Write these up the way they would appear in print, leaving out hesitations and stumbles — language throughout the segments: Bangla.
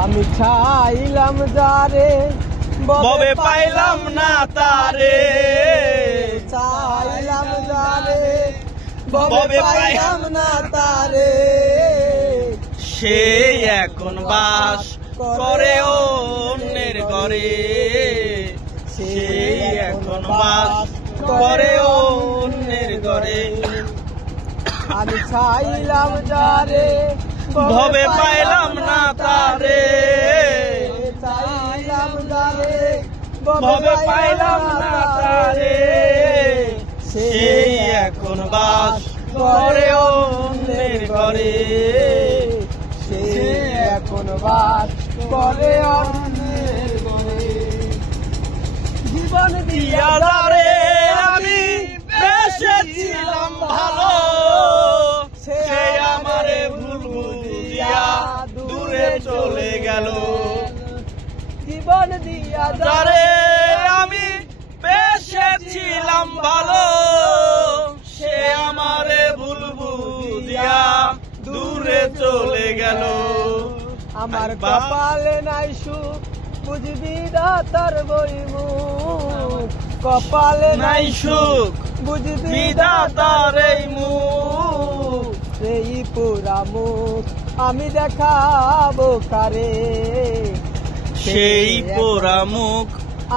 আমি চাইলাম যারে ববে পাইলাম না তারে, চাইলাম যারে ববে পাইলাম না তারে, সে এখন বাস করে অন্যের ঘরে, সে এখন বাস করে অন্যের ঘরে। আমি চাইলাম যারে ভবে পাইলাম না তারে, চাইলাম যারে ভবে পাইলাম না তারে, সে এখন বাস করে অন্যের ঘরে, সে এখন বাস করে অন্যের ঘরে। জীবন দিয়া যারে আমি বেসেছিলাম ভালো, সে আমারে ভুল বুঝিয়া দূরে চলে গেল। জীবন দিয়া যারে আমি বেসেছিলাম ভালো, সে আমারে ভুল বুঝিয়া দূরে চলে গেল। আমার কপালে নাই সুখ বুঝবি দাতার বইমুখ, কপালে নাই সুখ বুঝবি বিধাতার এই মুখ, সেই পুরা মুখ আমি দেখাবো কারে, সেই পোড়া মুখ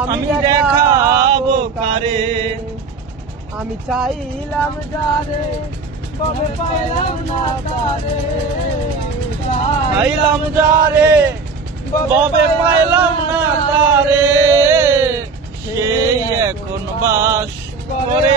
আমি দেখাবো কারে। আমি চাইলাম যারে কবে পাইলাম না তারে, চাইলাম যারে ববে পাইলাম না তারে, সেই এখন বাস করে